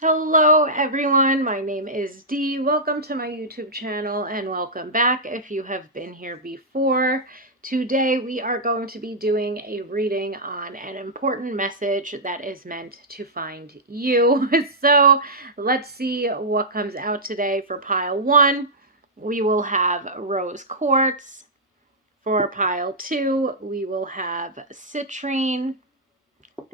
Hello everyone, my name is Dee. Welcome to my YouTube channel and welcome back if you have been here before. Today we are going to be doing a reading on an important message that is meant to find you. So let's see what comes out today. For pile 1, we will have rose quartz. For pile 2, we will have citrine.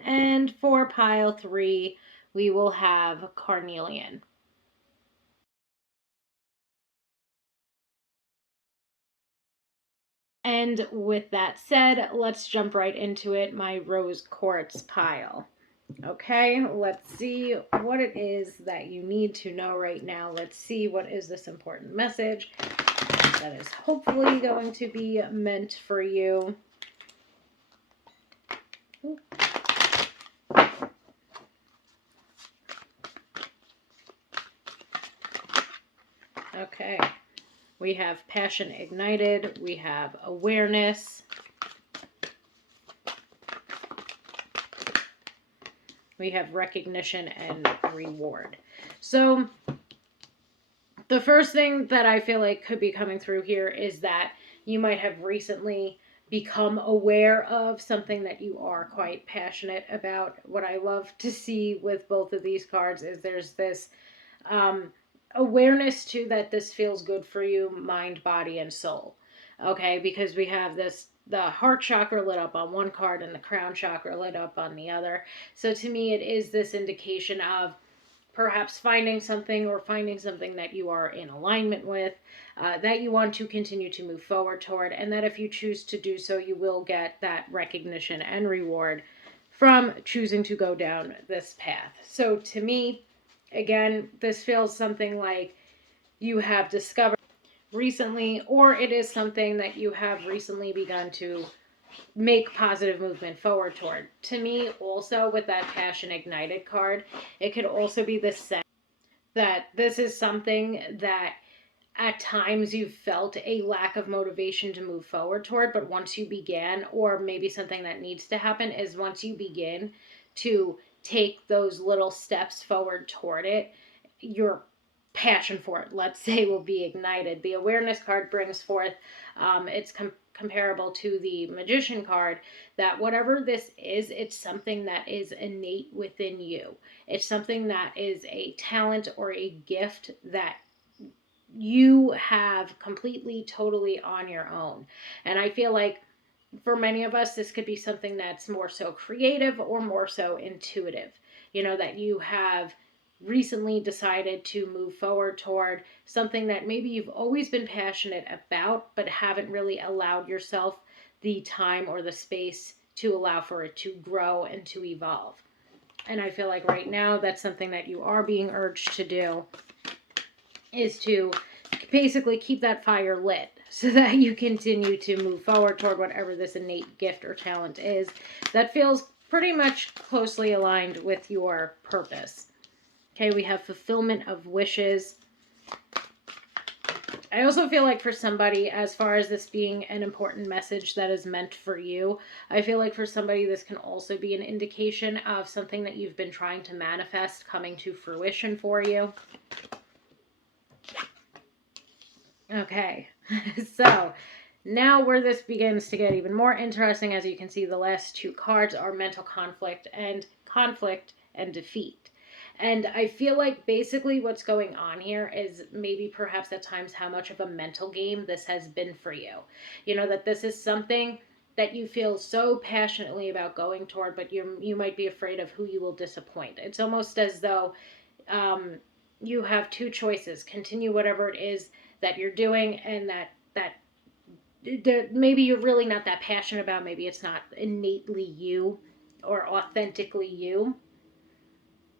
And for pile 3, we will have carnelian. And with that said, let's jump right into it. My rose quartz pile. Okay, let's see what it is that you need to know right now. Let's see what is this important message that is hopefully going to be meant for you. Okay, we have passion ignited, we have awareness, we have recognition and reward. So the first thing that I feel like could be coming through here is that you might have recently become aware of something that you are quite passionate about. What I love to see with both of these cards is there's this awareness too that this feels good for you, mind, body, and soul. Okay, because we have the heart chakra lit up on one card and the crown chakra lit up on the other. So to me, it is this indication of perhaps finding something that you are in alignment with, that you want to continue to move forward toward, and that if you choose to do so, you will get that recognition and reward from choosing to go down this path. So to me, again, this feels something like you have discovered recently, or it is something that you have recently begun to make positive movement forward toward. To me, also with that passion ignited card, it could also be the sense that this is something that at times you've felt a lack of motivation to move forward toward, but once you began, or maybe something that needs to happen is once you begin to take those little steps forward toward it, your passion for it, let's say, will be ignited. The awareness card brings forth, it's comparable to the magician card, that whatever this is, it's something that is innate within you. It's something that is a talent or a gift that you have completely, totally on your own. And I feel like for many of us, this could be something that's more so creative or more so intuitive. You know, that you have recently decided to move forward toward something that maybe you've always been passionate about, but haven't really allowed yourself the time or the space to allow for it to grow and to evolve. And I feel like right now, that's something that you are being urged to do, is to basically keep that fire lit so that you continue to move forward toward whatever this innate gift or talent is that feels pretty much closely aligned with your purpose. Okay, we have fulfillment of wishes. I also feel like for somebody, as far as this being an important message that is meant for you, I feel like for somebody this can also be an indication of something that you've been trying to manifest coming to fruition for you. Okay, so now where this begins to get even more interesting, as you can see, the last two cards are mental conflict and defeat. And I feel like basically what's going on here is maybe perhaps at times how much of a mental game this has been for you. You know, that this is something that you feel so passionately about going toward, but you might be afraid of who you will disappoint. It's almost as though you have two choices: continue whatever it is that you're doing, and that maybe you're really not that passionate about, maybe it's not innately you or authentically you,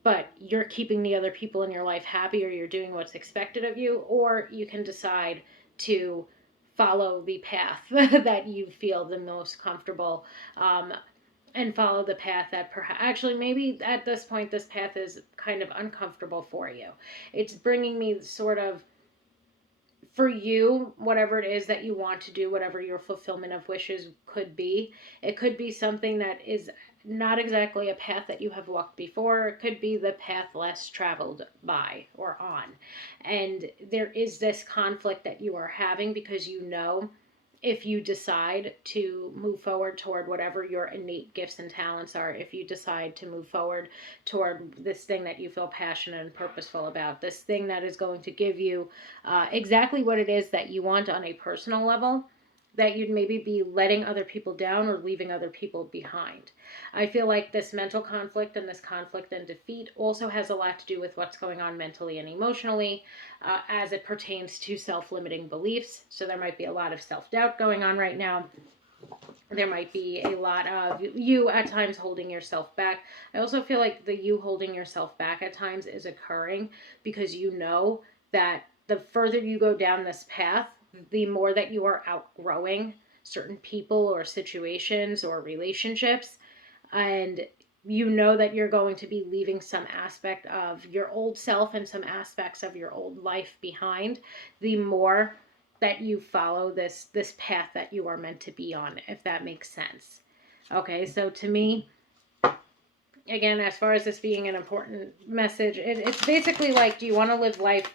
but you're keeping the other people in your life happy, or you're doing what's expected of you. Or you can decide to follow the path that you feel the most comfortable, and follow the path that perhaps actually maybe at this point this path is kind of uncomfortable for you. It's bringing me sort of, for you, whatever it is that you want to do, whatever your fulfillment of wishes could be, it could be something that is not exactly a path that you have walked before. It could be the path less traveled by or on. And there is this conflict that you are having because you know if you decide to move forward toward whatever your innate gifts and talents are, if you decide to move forward toward this thing that you feel passionate and purposeful about, this thing that is going to give you exactly what it is that you want on a personal level, that you'd maybe be letting other people down or leaving other people behind. I feel like this mental conflict and this conflict and defeat also has a lot to do with what's going on mentally and emotionally as it pertains to self limiting beliefs. So there might be a lot of self doubt going on right now. There might be a lot of you at times holding yourself back. I also feel like the you holding yourself back at times is occurring because you know that the further you go down this path, the more that you are outgrowing certain people or situations or relationships. And you know that you're going to be leaving some aspect of your old self and some aspects of your old life behind, the more that you follow this path that you are meant to be on, if that makes sense. Okay, so to me, again, as far as this being an important message, it's basically like, do you want to live life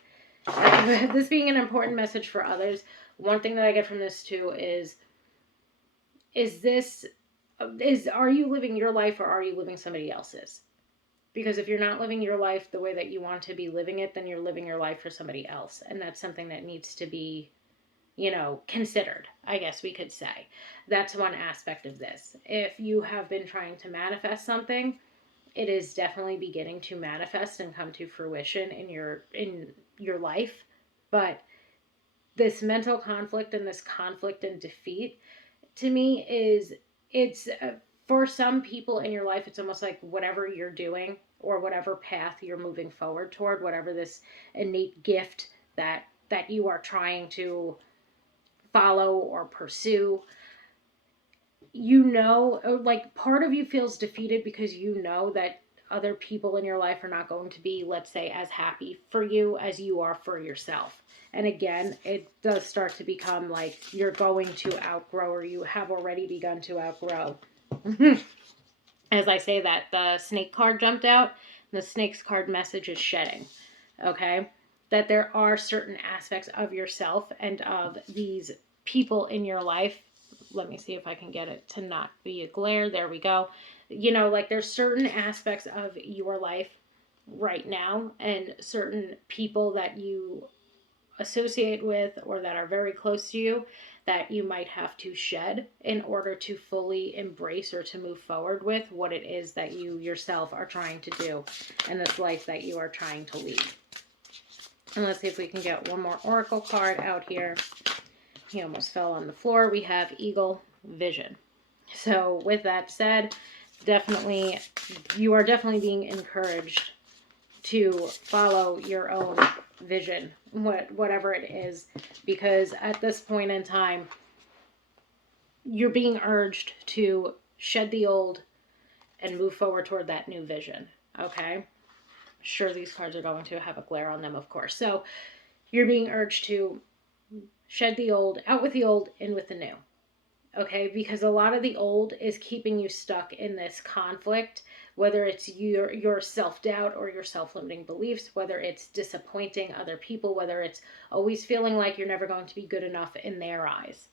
this being an important message for others? One thing that I get from this too is this is are you living your life or are you living somebody else's? Because if you're not living your life the way that you want to be living it, then you're living your life for somebody else, and that's something that needs to be, considered, I guess we could say. That's one aspect of this. If you have been trying to manifest something, it is definitely beginning to manifest and come to fruition in your life. But this mental conflict and this conflict and defeat, to me, it's for some people in your life, it's almost like whatever you're doing or whatever path you're moving forward toward, whatever this innate gift that you are trying to follow or pursue, like part of you feels defeated because you know that other people in your life are not going to be, let's say, as happy for you as you are for yourself. And again, it does start to become like you're going to outgrow, or you have already begun to outgrow. As I say that, the snake card jumped out. The snake's card message is shedding. Okay? That there are certain aspects of yourself and of these people in your life. Let me see if I can get it to not be a glare. There we go. Like there's certain aspects of your life right now and certain people that you associate with or that are very close to you that you might have to shed in order to fully embrace or to move forward with what it is that you yourself are trying to do and this life that you are trying to lead. And let's see if we can get one more oracle card out here. He almost fell on the floor. We have Eagle Vision. So with that said, you are definitely being encouraged to follow your own vision, whatever it is, because at this point in time, you're being urged to shed the old and move forward toward that new vision. Okay? Sure, these cards are going to have a glare on them, of course. So you're being urged to shed the old, out with the old, in with the new. Okay, because a lot of the old is keeping you stuck in this conflict, whether it's your self-doubt or your self-limiting beliefs, whether it's disappointing other people, whether it's always feeling like you're never going to be good enough in their eyes,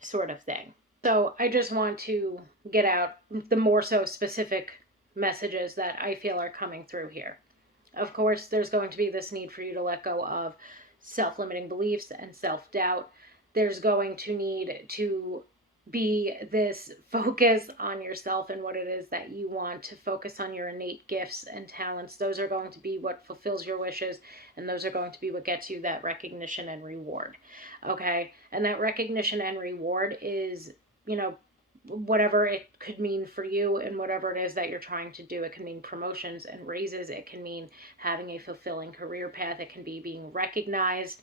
sort of thing. So I just want to get out the more so specific messages that I feel are coming through here. Of course, there's going to be this need for you to let go of self-limiting beliefs and self-doubt. There's going to need to be this focus on yourself and what it is that you want, to focus on your innate gifts and talents. Those are going to be what fulfills your wishes, and those are going to be what gets you that recognition and reward. Okay? And that recognition and reward is, whatever it could mean for you and whatever it is that you're trying to do. It can mean promotions and raises. It can mean having a fulfilling career path. It can be being recognized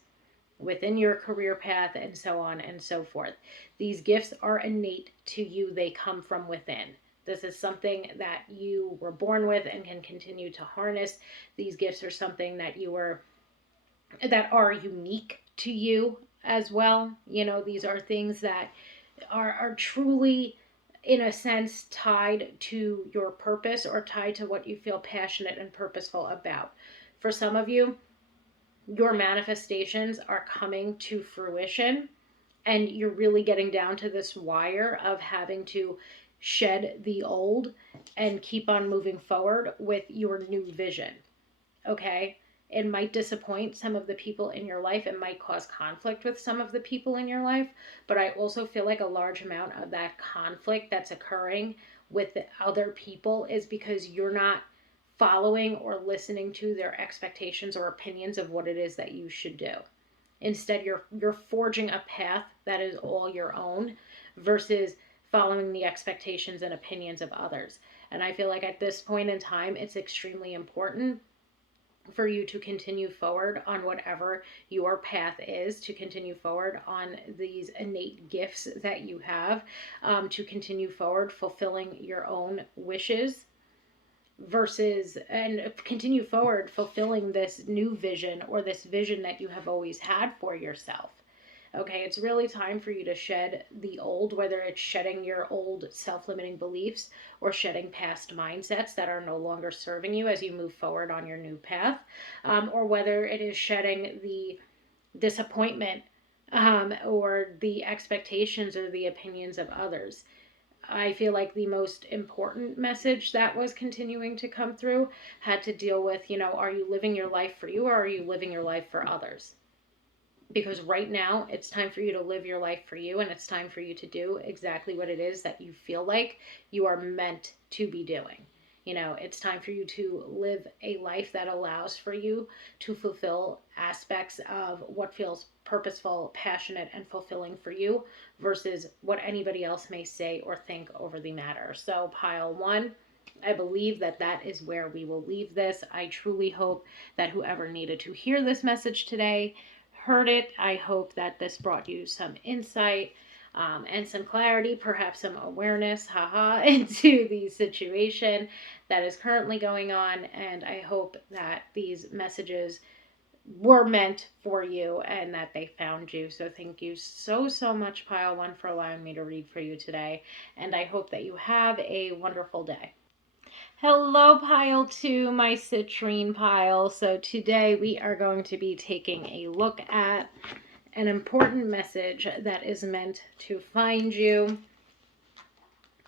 within your career path, and so on and so forth. These gifts are innate to you. They come from within. This is something that you were born with and can continue to harness. These gifts are something that are unique to you as well. These are things that are truly in a sense tied to your purpose or tied to what you feel passionate and purposeful about. For some of you, your manifestations are coming to fruition, and you're really getting down to this wire of having to shed the old and keep on moving forward with your new vision. Okay? It might disappoint some of the people in your life. It might cause conflict with some of the people in your life. But I also feel like a large amount of that conflict that's occurring with the other people is because you're not following or listening to their expectations or opinions of what it is that you should do. Instead, you're forging a path that is all your own versus following the expectations and opinions of others. And I feel like at this point in time, it's extremely important for you to continue forward on whatever your path is, to continue forward on these innate gifts that you have, to continue forward fulfilling your own wishes versus, and continue forward fulfilling this new vision or this vision that you have always had for yourself. Okay, it's really time for you to shed the old, whether it's shedding your old self-limiting beliefs or shedding past mindsets that are no longer serving you as you move forward on your new path, or whether it is shedding the disappointment, or the expectations or the opinions of others. I feel like the most important message that was continuing to come through had to deal with, are you living your life for you or are you living your life for others? Because right now it's time for you to live your life for you, and it's time for you to do exactly what it is that you feel like you are meant to be doing. It's time for you to live a life that allows for you to fulfill aspects of what feels purposeful, passionate, and fulfilling for you versus what anybody else may say or think over the matter. So, pile one, I believe that that is where we will leave this. I truly hope that whoever needed to hear this message today heard it. I hope that this brought you some insight, and some clarity, perhaps some awareness, into the situation that is currently going on. And I hope that these messages were meant for you and that they found you. So thank you so, so much, Pile One, for allowing me to read for you today. And I hope that you have a wonderful day. Hello, Pile 2, my citrine pile. So today we are going to be taking a look at an important message that is meant to find you.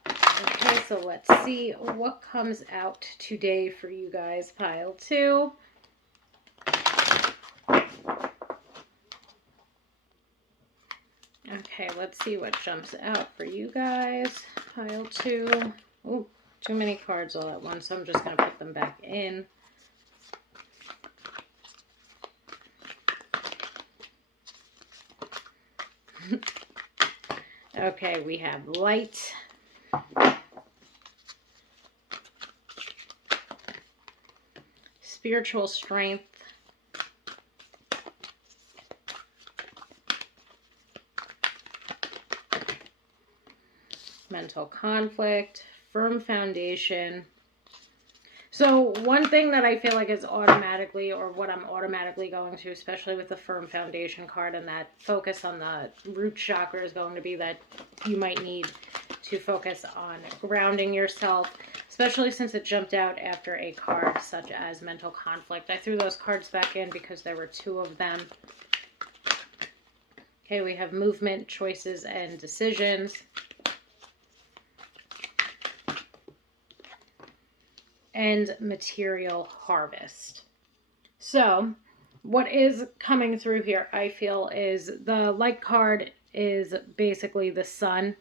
Okay, so let's see what comes out today for you guys, Pile 2. Okay, let's see what jumps out for you guys, Pile 2. Ooh, too many cards all at once, so I'm just going to put them back in. Okay, we have light. Spiritual strength. Mental conflict. Firm foundation. So one thing that I feel like is automatically, or what I'm automatically going to, especially with the firm foundation card, and that focus on the root chakra, is going to be that you might need to focus on grounding yourself, especially since it jumped out after a card such as mental conflict. I threw those cards back in because there were two of them. Okay, we have movement, choices, and decisions. And material harvest. So what is coming through here, I feel, is the light card is basically the sun.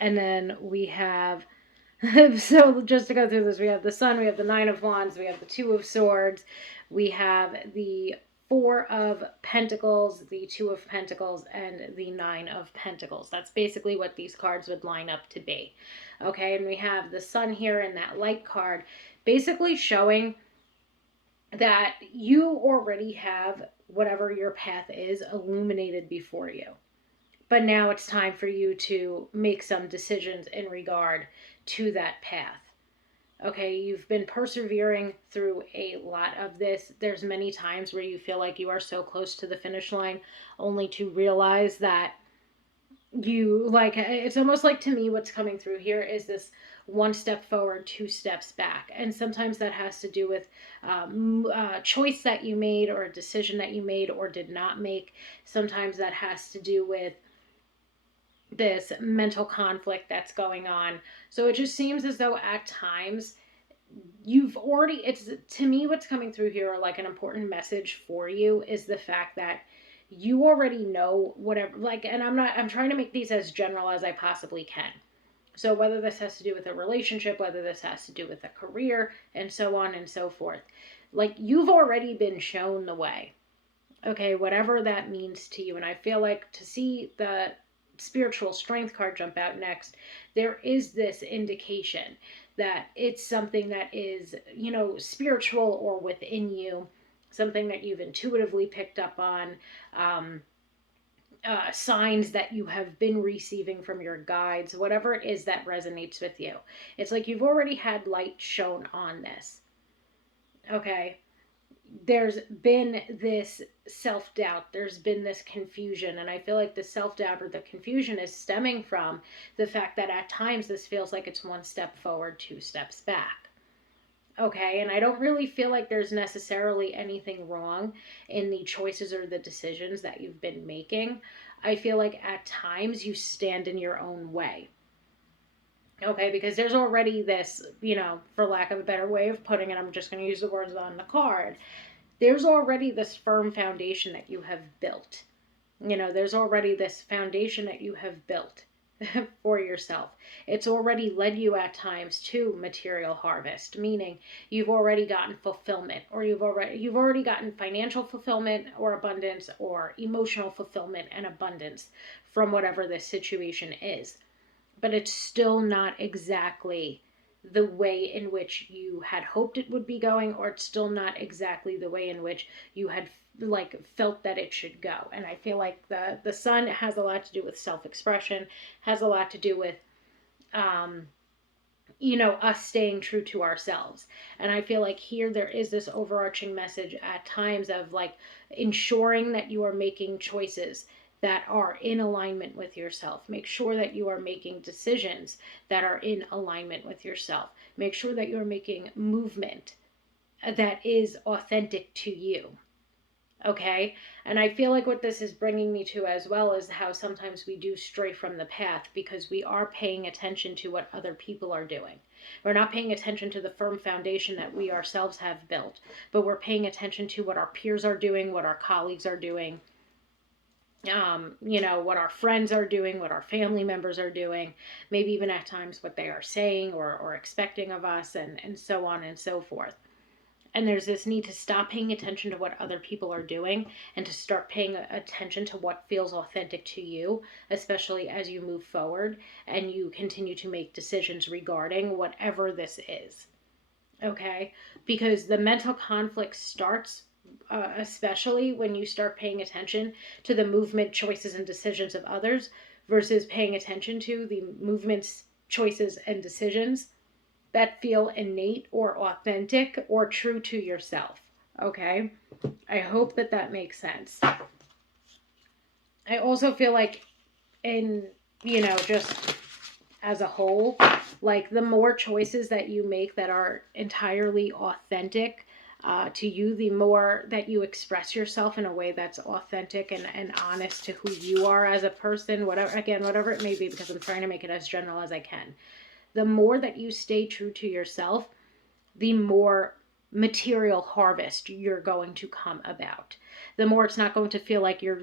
And then we have, so just to go through this, we have the sun, we have the Nine of Wands, we have the Two of Swords, we have the Four of Pentacles, the Two of Pentacles, and the Nine of Pentacles. That's basically what these cards would line up to be. Okay, and we have the sun here in that light card, basically showing that you already have whatever your path is illuminated before you. But now it's time for you to make some decisions in regard to that path. Okay, you've been persevering through a lot of this. There's many times where you feel like you are so close to the finish line, only to realize that you like, it's almost like, to me, what's coming through here is this one step forward, two steps back. And sometimes that has to do with choice that you made, or a decision that you made or did not make. Sometimes that has to do with this mental conflict that's going on. So it just seems as though at times you've already, it's, to me, what's coming through here, like an important message for you, is the fact that you already know whatever, like, and I'm trying to make these as general as I possibly can. So whether this has to do with a relationship, whether this has to do with a career, and so on and so forth, like, you've already been shown the way. Okay, whatever that means to you. And I feel like, to see the spiritual strength card jump out next, there is this indication that it's something that is, spiritual or within you, something that you've intuitively picked up on, um, signs that you have been receiving from your guides, whatever it is that resonates with you. It's like you've already had light shown on this. Okay, there's been this self doubt, there's been this confusion, and I feel like the self doubt or the confusion is stemming from the fact that at times this feels like it's one step forward, two steps back. Okay, and I don't really feel like there's necessarily anything wrong in the choices or the decisions that you've been making. I feel like at times you stand in your own way. Okay, because there's already this, for lack of a better way of putting it, I'm just going to use the words on the card, there's already this firm foundation that you have built. There's already this foundation that you have built for yourself. It's already led you at times to material harvest, meaning you've already gotten fulfillment, or you've already gotten financial fulfillment or abundance, or emotional fulfillment and abundance from whatever this situation is. But it's still not exactly the way in which you had hoped it would be going, or it's still not exactly the way in which you had, like, felt that it should go. And I feel like the sun has a lot to do with self-expression, has a lot to do with um us staying true to ourselves. And I feel like here there is this overarching message at times of, like, ensuring that you are making choices that are in alignment with yourself. Make sure that you are making decisions that are in alignment with yourself. Make sure that you're making movement that is authentic to you. Okay, and I feel like what this is bringing me to as well is how sometimes we do stray from the path because we are paying attention to what other people are doing. We're not paying attention to the firm foundation that we ourselves have built, but we're paying attention to what our peers are doing, what our colleagues are doing, what our friends are doing, what our family members are doing, maybe even at times what they are saying or expecting of us, and so on and so forth. And there's this need to stop paying attention to what other people are doing and to start paying attention to what feels authentic to you, especially as you move forward and you continue to make decisions regarding whatever this is. Okay? Because the mental conflict starts, especially when you start paying attention to the movement, choices, and decisions of others versus paying attention to the movements, choices, and decisions that feel innate or authentic or true to yourself. Okay? I hope that that makes sense. I also feel like, in, just as a whole, like, the more choices that you make that are entirely authentic to you, the more that you express yourself in a way that's authentic and honest to who you are as a person, whatever it may be, because I'm trying to make it as general as I can. The more that you stay true to yourself, the more material harvest you're going to come about. The more it's not going to feel like you're,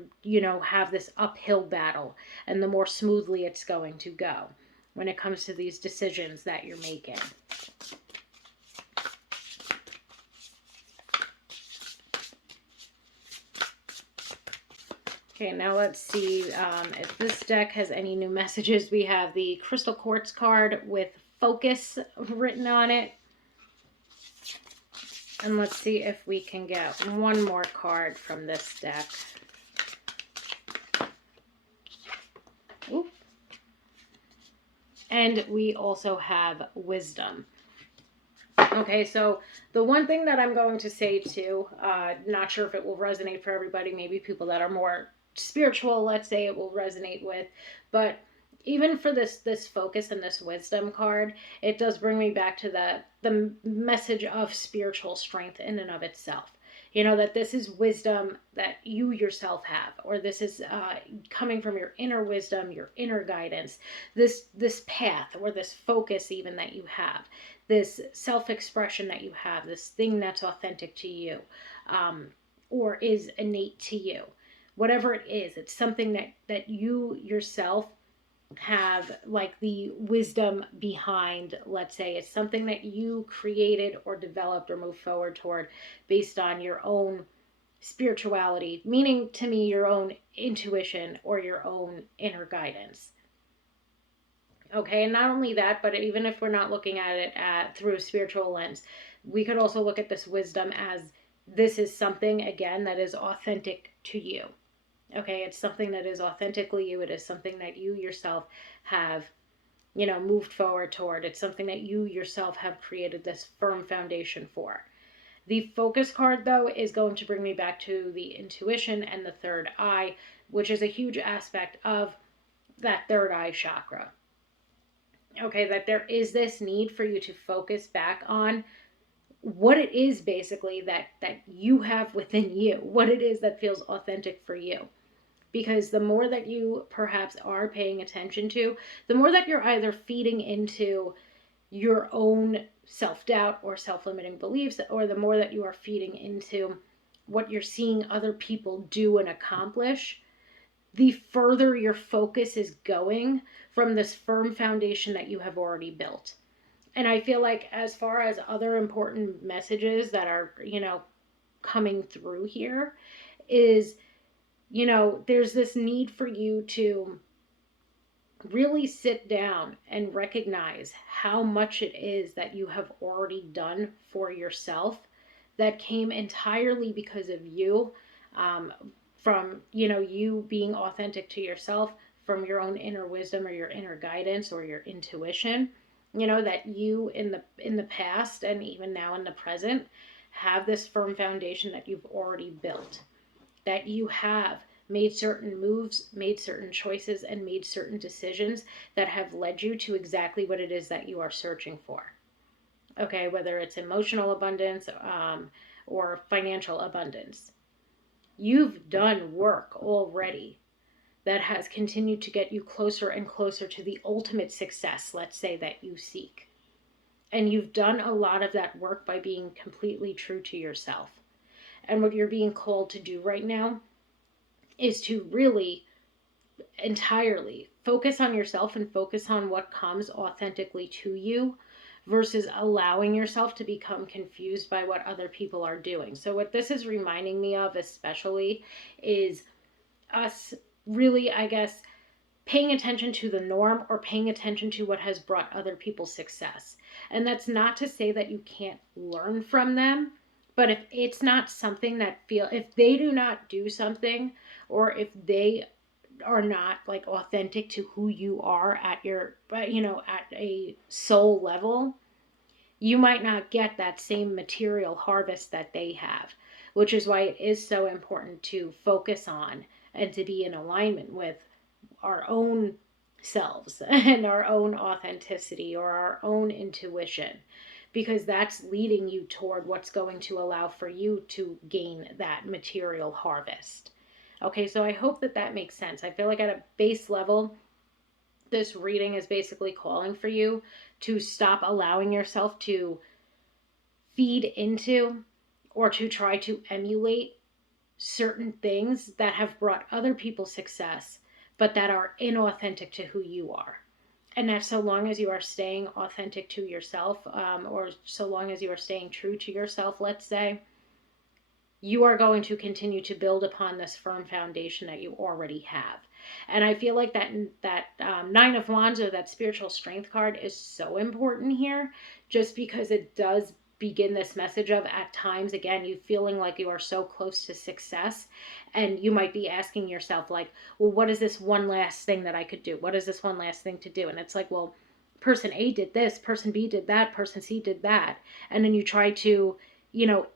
have this uphill battle, and the more smoothly it's going to go when it comes to these decisions that you're making. Okay, now let's see if this deck has any new messages. We have the Crystal Quartz card with focus written on it. And let's see if we can get one more card from this deck. Oop. And we also have wisdom. Okay, so the one thing that I'm going to say too, not sure if it will resonate for everybody, maybe people that are more spiritual, let's say, it will resonate with. But even for this focus and this wisdom card, it does bring me back to the message of spiritual strength in and of itself. That this is wisdom that you yourself have, or this is coming from your inner wisdom, your inner guidance, this path or this focus even that you have, this self-expression that you have, this thing that's authentic to you, or is innate to you. Whatever it is, it's something that you yourself have, like, the wisdom behind. Let's say it's something that you created or developed or moved forward toward based on your own spirituality, meaning to me your own intuition or your own inner guidance. Okay, and not only that, but even if we're not looking at it through a spiritual lens, we could also look at this wisdom as this is something, again, that is authentic to you. Okay, it's something that is authentically you. It is something that you yourself have, moved forward toward. It's something that you yourself have created this firm foundation for. The focus card, though, is going to bring me back to the intuition and the third eye, which is a huge aspect of that third eye chakra. Okay, that there is this need for you to focus back on what it is basically that you have within you, what it is that feels authentic for you. Because the more that you perhaps are paying attention to, the more that you're either feeding into your own self-doubt or self-limiting beliefs, or the more that you are feeding into what you're seeing other people do and accomplish, the further your focus is going from this firm foundation that you have already built. And I feel like, as far as other important messages that are, coming through here, is, there's this need for you to really sit down and recognize how much it is that you have already done for yourself that came entirely because of you, from, you being authentic to yourself, from your own inner wisdom or your inner guidance or your intuition, that you in the past and even now in the present have this firm foundation that you've already built, that you have made certain moves, made certain choices, and made certain decisions that have led you to exactly what it is that you are searching for. Okay, whether it's emotional abundance, or financial abundance. You've done work already that has continued to get you closer and closer to the ultimate success, let's say, that you seek. And you've done a lot of that work by being completely true to yourself. And what you're being called to do right now is to really entirely focus on yourself and focus on what comes authentically to you, versus allowing yourself to become confused by what other people are doing. So what this is reminding me of especially is us really, I guess, paying attention to the norm, or paying attention to what has brought other people success. And that's not to say that you can't learn from them, but if it's not something if they do not do something, or if they are not, like, authentic to who you are at your, at a soul level, you might not get that same material harvest that they have, which is why it is so important to focus on and to be in alignment with our own selves and our own authenticity or our own intuition, because that's leading you toward what's going to allow for you to gain that material harvest. Okay, so I hope that makes sense. I feel like at a base level, this reading is basically calling for you to stop allowing yourself to feed into or to try to emulate certain things that have brought other people success, but that are inauthentic to who you are. And that so long as you are staying authentic to yourself, or so long as you are staying true to yourself, let's say, you are going to continue to build upon this firm foundation that you already have. And I feel like that Nine of Wands, or that spiritual strength card, is so important here, just because it does begin this message of, at times, again, you feeling like you are so close to success, and you might be asking yourself, like, well, what is this one last thing that I could do? What is this one last thing to do? And it's like, well, person A did this, person B did that, person C did that. And then you try to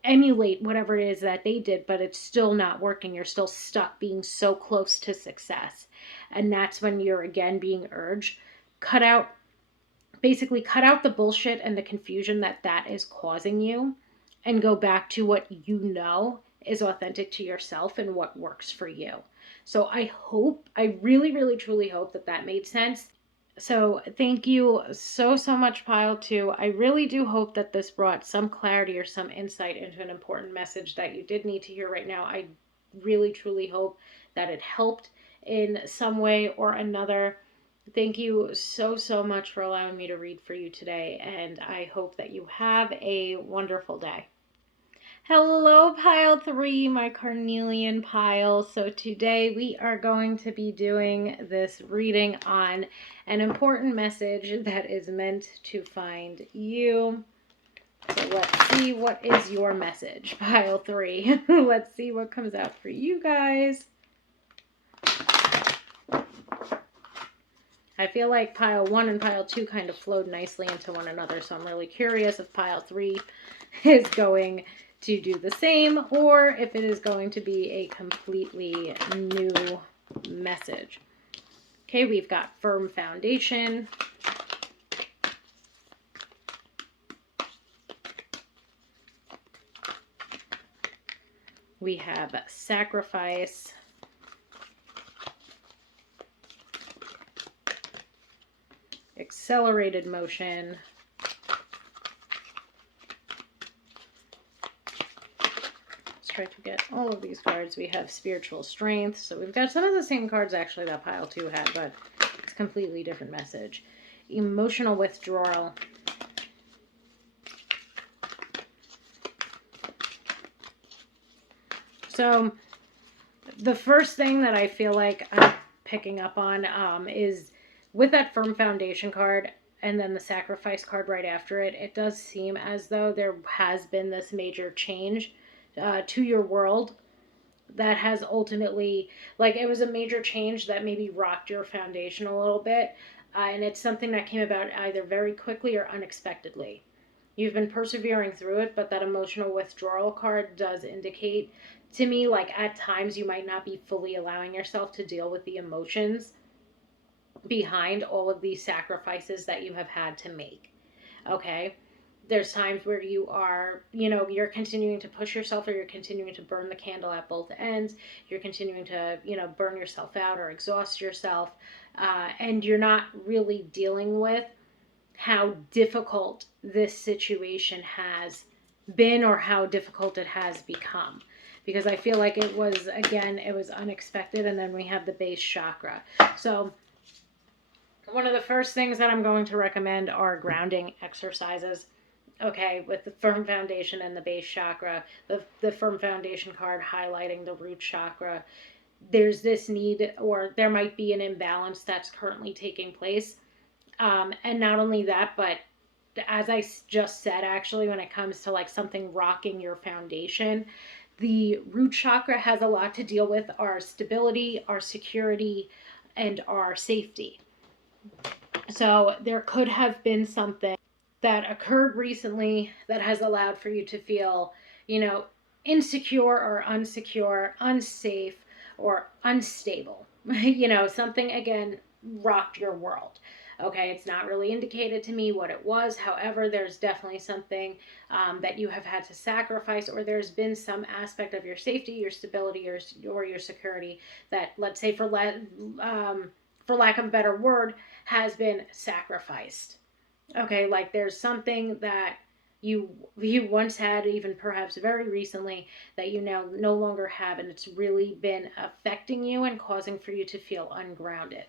emulate whatever it is that they did, but it's still not working. You're still stuck being so close to success. And that's when you're again being urged, cut out, basically cut out the bullshit and the confusion that is causing you, and go back to what you know is authentic to yourself and what works for you. So I really, really, truly hope that made sense. So thank you so, so much, Pile 2. I really do hope that this brought some clarity or some insight into an important message that you did need to hear right now. I really, truly hope that it helped in some way or another. Thank you so, so much for allowing me to read for you today, and I hope that you have a wonderful day. Hello, Pile 3, my carnelian pile. So today we are going to be doing this reading on an important message that is meant to find you. So let's see what is your message, Pile 3. Let's see what comes out for you guys. I feel like Pile 1 and Pile 2 kind of flowed nicely into one another, so I'm really curious if Pile 3 is going to do the same, or if it is going to be a completely new message. Okay, we've got firm foundation. We have sacrifice. Accelerated motion. Try to get all of these cards. We have spiritual strength. So we've got some of the same cards actually that Pile 2 had, but it's a completely different message. Emotional withdrawal. So the first thing that I feel like I'm picking up on is with that firm foundation card and then the sacrifice card right after it, it does seem as though there has been this major change to your world that has ultimately, like, it was a major change that maybe rocked your foundation a little bit, and it's something that came about either very quickly or unexpectedly. You've been persevering through it, but that emotional withdrawal card does indicate to me, like, at times you might not be fully allowing yourself to deal with the emotions behind all of these sacrifices that you have had to make. Okay? There's times where you are, you're continuing to push yourself, or you're continuing to burn the candle at both ends. You're continuing to, burn yourself out or exhaust yourself. And you're not really dealing with how difficult this situation has been or how difficult it has become. Because I feel like it was unexpected. And then we have the base chakra. So one of the first things that I'm going to recommend are grounding exercises. Okay, with the firm foundation and the base chakra, the firm foundation card highlighting the root chakra, there's this need, or there might be an imbalance that's currently taking place. And not only that, but as I just said, actually, when it comes to like something rocking your foundation, the root chakra has a lot to deal with our stability, our security, and our safety. So there could have been something that occurred recently that has allowed for you to feel, insecure or unsecure, unsafe, or unstable. Something again rocked your world. Okay, it's not really indicated to me what it was. However, there's definitely something that you have had to sacrifice, or there's been some aspect of your safety, your stability, or your security that, let's say, for lack of a better word, has been sacrificed. Okay, like there's something that you once had, even perhaps very recently, that you now no longer have, and it's really been affecting you and causing for you to feel ungrounded.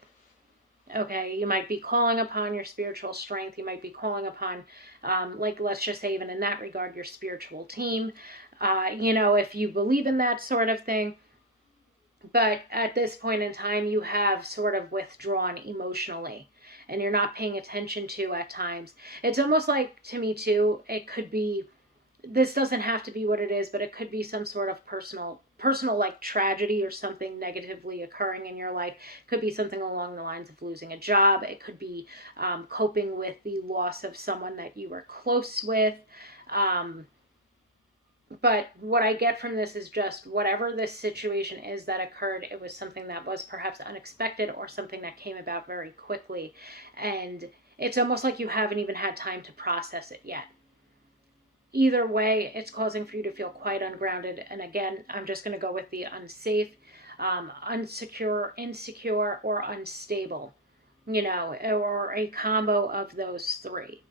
Okay, you might be calling upon your spiritual strength. You might be calling upon, like, let's just say, even in that regard, your spiritual team. If you believe in that sort of thing. But at this point in time, you have sort of withdrawn emotionally, and you're not paying attention to at times. It's almost like, to me too, it could be, this doesn't have to be what it is, but it could be some sort of personal like tragedy or something negatively occurring in your life. It could be something along the lines of losing a job. It could be coping with the loss of someone that you were close with. But what I get from this is just whatever this situation is that occurred, it was something that was perhaps unexpected or something that came about very quickly. And it's almost like you haven't even had time to process it yet. Either way, it's causing for you to feel quite ungrounded. And again, I'm just going to go with the unsafe, unsecure, insecure, or unstable, or a combo of those three.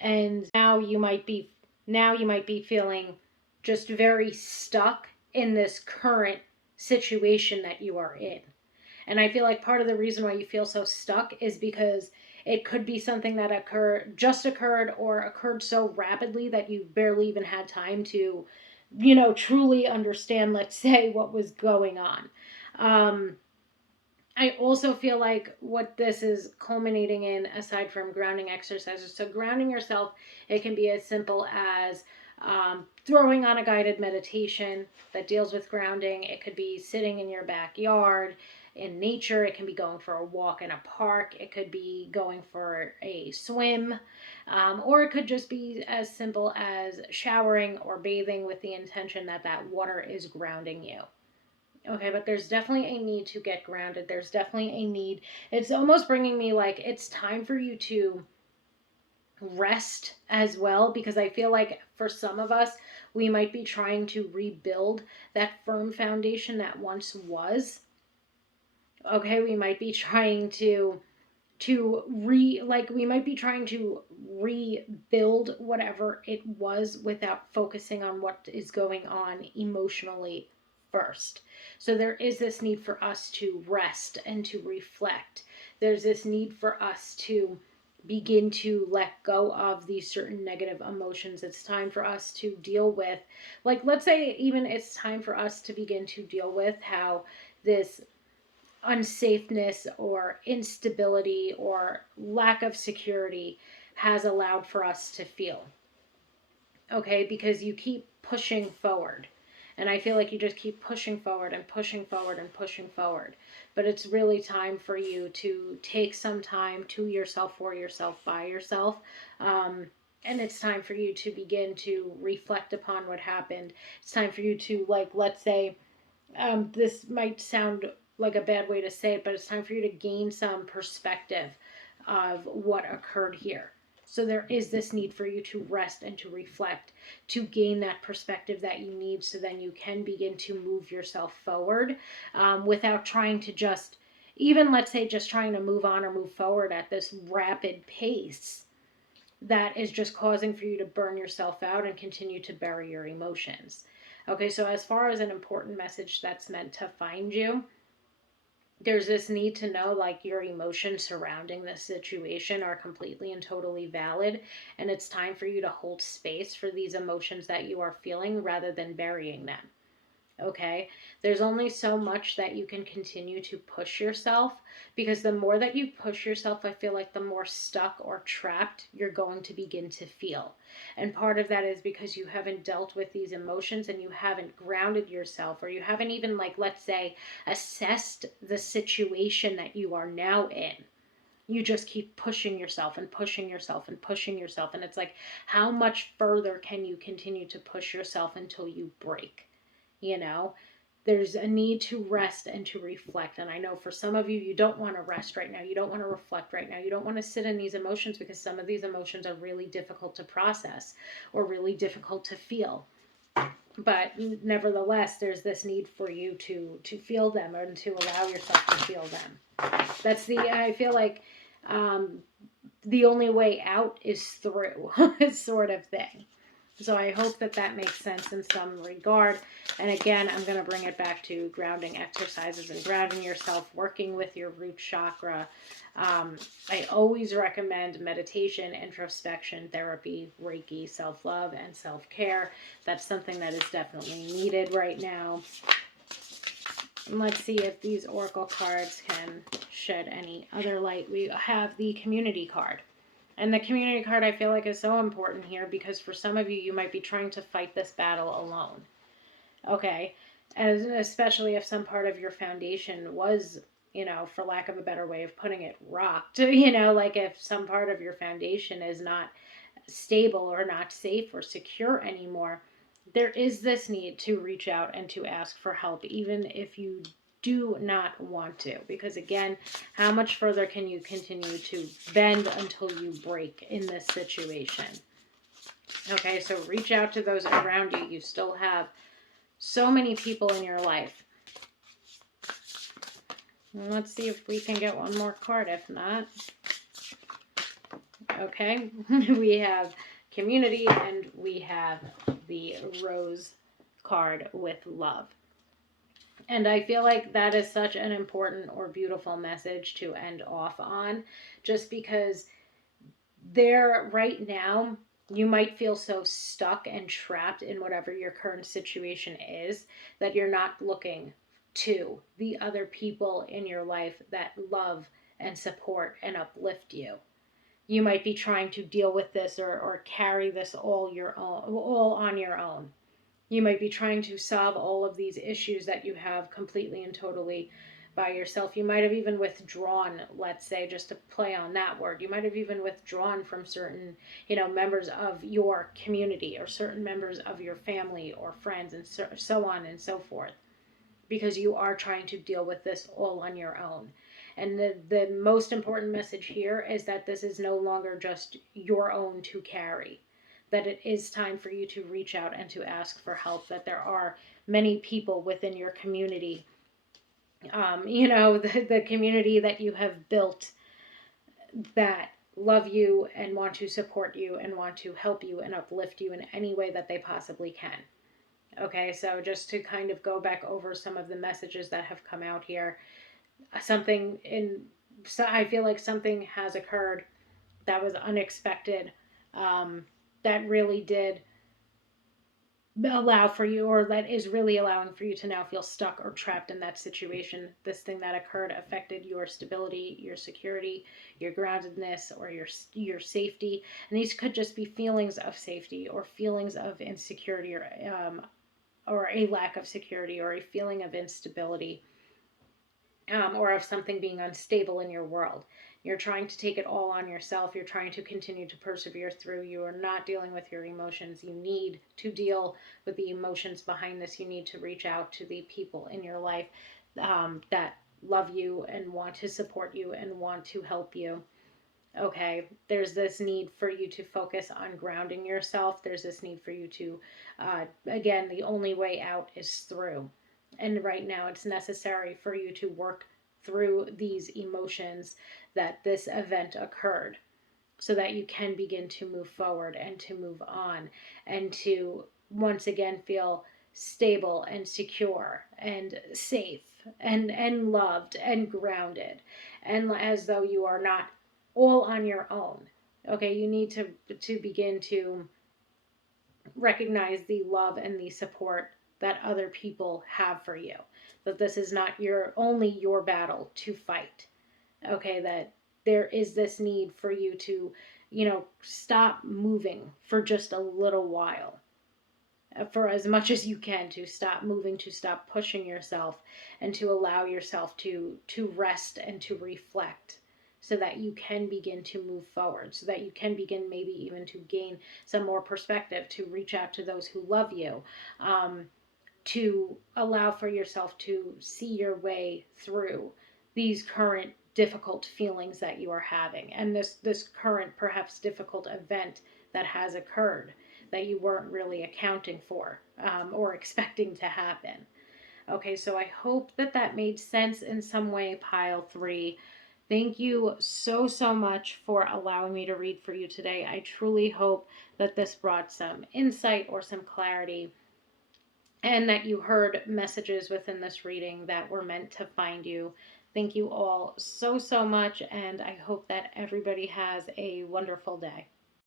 And now you might be feeling just very stuck in this current situation that you are in. And I feel like part of the reason why you feel so stuck is because it could be something that occurred or occurred so rapidly that you barely even had time to, truly understand, let's say, what was going on. Um, I also feel like what this is culminating in, aside from grounding exercises, so grounding yourself, it can be as simple as throwing on a guided meditation that deals with grounding. It could be sitting in your backyard in nature. It can be going for a walk in a park. It could be going for a swim. Or it could just be as simple as showering or bathing with the intention that that water is grounding you. Okay, but there's definitely a need to get grounded. There's definitely a need. It's almost bringing me like it's time for you to rest as well, because I feel like for some of us, we might be trying to rebuild that firm foundation that once was. Okay, we might be trying we might be trying to rebuild whatever it was without focusing on what is going on emotionally first. So there is this need for us to rest and to reflect. There's this need for us to begin to let go of these certain negative emotions. It's time for us to deal with, like, let's say even it's time for us to begin to deal with how this unsafeness or instability or lack of security has allowed for us to feel. Okay, because you keep pushing forward. And I feel like you just keep pushing forward and pushing forward and pushing forward. But it's really time for you to take some time to yourself, for yourself, by yourself. And it's time for you to begin to reflect upon what happened. It's time for you to, like, let's say, this might sound like a bad way to say it, but it's time for you to gain some perspective of what occurred here. So there is this need for you to rest and to reflect, to gain that perspective that you need, so then you can begin to move yourself forward, without trying to just, even let's say, just trying to move on or move forward at this rapid pace that is just causing for you to burn yourself out and continue to bury your emotions. Okay, so as far as an important message that's meant to find you, there's this need to know, like, your emotions surrounding this situation are completely and totally valid, and it's time for you to hold space for these emotions that you are feeling rather than burying them. Okay, there's only so much that you can continue to push yourself, because the more that you push yourself, I feel like the more stuck or trapped you're going to begin to feel. And part of that is because you haven't dealt with these emotions and you haven't grounded yourself, or you haven't even, like, let's say, assessed the situation that you are now in. You just keep pushing yourself and pushing yourself and pushing yourself, and it's like, how much further can you continue to push yourself until you break? you know there's a need to rest and to reflect. And I know for some of you, you don't want to rest right now, you don't want to reflect right now, you don't want to sit in these emotions, because some of these emotions are really difficult to process or really difficult to feel. But nevertheless, there's this need for you to feel them, and to allow yourself to feel them. That's the I feel like, um, the only way out is through, sort of thing. So I hope that that makes sense in some regard. And again, I'm going to bring it back to grounding exercises and grounding yourself, working with your root chakra. I always recommend meditation, introspection, therapy, Reiki, self-love, and self-care. That's something that is definitely needed right now. And let's see if these oracle cards can shed any other light. We have the community card. And the community card, I feel like, is so important here, because for some of you, you might be trying to fight this battle alone. Okay. And especially if some part of your foundation was, for lack of a better way of putting it, rocked. Like if some part of your foundation is not stable or not safe or secure anymore, there is this need to reach out and to ask for help, even if you do not want to. Because again, how much further can you continue to bend until you break in this situation? Okay, so reach out to those around you. You still have so many people in your life. And let's see if we can get one more card. If not, okay, we have community and we have the rose card with love. And I feel like that is such an important or beautiful message to end off on, just because there right now, you might feel so stuck and trapped in whatever your current situation is that you're not looking to the other people in your life that love and support and uplift you. You might be trying to deal with this or carry this all on your own. You might be trying to solve all of these issues that you have completely and totally by yourself. You might have even withdrawn, let's say, just to play on that word. You might have even withdrawn from certain, members of your community or certain members of your family or friends and so on and so forth, because you are trying to deal with this all on your own. And the most important message here is that this is no longer just your own to carry, that it is time for you to reach out and to ask for help, that there are many people within your community, the community that you have built, that love you and want to support you and want to help you and uplift you in any way that they possibly can. Okay, so just to kind of go back over some of the messages that have come out here, something in, so I feel like something has occurred that was unexpected, that really did allow for you, or that is really allowing for you to now feel stuck or trapped in that situation. This thing that occurred affected your stability, your security, your groundedness, or your safety. And these could just be feelings of safety or feelings of insecurity, or a lack of security or a feeling of instability, or of something being unstable in your world. You're trying to take it all on yourself. You're trying to continue to persevere through. You are not dealing with your emotions. You need to deal with the emotions behind this. You need to reach out to the people in your life, that love you and want to support you and want to help you. Okay, there's this need for you to focus on grounding yourself. There's this need for you to, again, the only way out is through. And right now, it's necessary for you to work through these emotions that this event occurred, so that you can begin to move forward and to move on and to once again feel stable and secure and safe and loved and grounded, and as though you are not all on your own. Okay, you need to begin to recognize the love and the support that other people have for you, that this is not your battle to fight. Okay, that there is this need for you to, stop moving for just a little while, for as much as you can, to stop moving, to stop pushing yourself, and to allow yourself to rest and to reflect, so that you can begin to move forward, so that you can begin maybe even to gain some more perspective, to reach out to those who love you, to allow for yourself to see your way through these current difficult feelings that you are having, and this current perhaps difficult event that has occurred that you weren't really accounting for, or expecting to happen. Okay, so I hope that that made sense in some way, pile three. Thank you so much for allowing me to read for you today. I truly hope that this brought some insight or some clarity, and that you heard messages within this reading that were meant to find you. Thank you all so much, and I hope that everybody has a wonderful day.